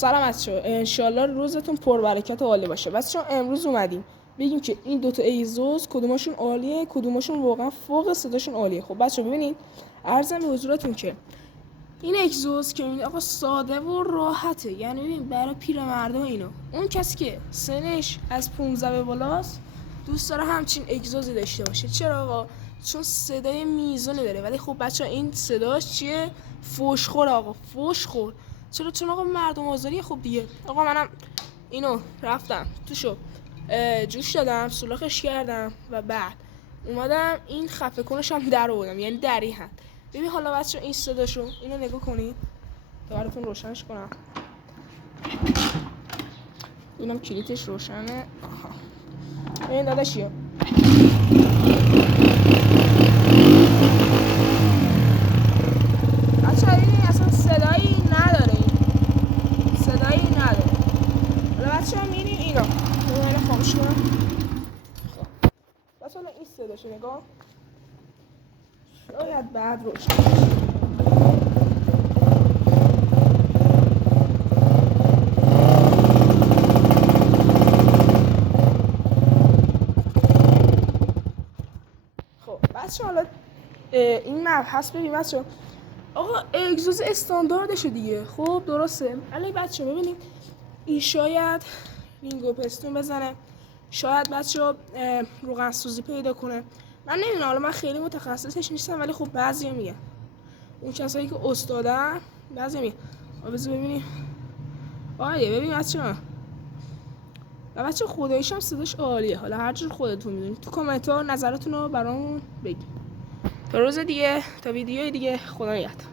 سلام بچه‌ها، انشالله روزتون پربرکت و عالی باشه. بچه‌ها امروز اومدیم بگیم که این دوتا ایزوس کدومشون عالیه، کدومشون واقعا فوق صداشون عالیه. خب بچه‌ها ببینید، عرضم به حضورتون که این اگزوز که میبینید آقا ساده و راحته، یعنی ببین برای پیرمردا اینا، اون کسی که سنش از 15 به بالاست دوست داره همچین اگزوزی داشته باشه. چرا آقا؟ چون صدای میزانی داره. ولی خب بچه‌ها این صداش چیه؟ فوشخور آقا، فوشخور. چرا؟ چون آقا مردم آزاریه. خب دیگه آقا منم اینو رفتم توشو جوش دادم، سولاخش کردم و بعد اومدم این خفه کنش هم در آوردم، یعنی دری هم. ببین حالا بچه این صداشو اینو نگاه کنید تا براتون روشنش کنم. اینم کلیتش روشنه. آها این داداشیه. بچه این اصلا صدایی نداره، صدایی نداره. حالا بچه هم میریم اینا اینو خاموش کنم. خب بچه حالا این صداشو نگاه، شاید بعد روشن بچه. حالا این مبحث ببین بچه آقا اگزوز استانداردشه دیگه. خب درسته. الان بچه ببینید این شاید رینگو پستون بزنه، شاید بچه روغن سوزی پیدا کنه. من نمیدونم، حالا من خیلی متخصصش نیستم ولی خب بعضی میگن، اون کسایی که استادن بعضی میگن. بذار ببینیم. آره ببین بچه و بچه خداییش هم صداش عالیه. حالا هر جور خودتون میدونید. تو کامنت ها نظراتون رو برامون بگید. تا روز دیگه، تا ویدیوی دیگه، خدا نگهدار.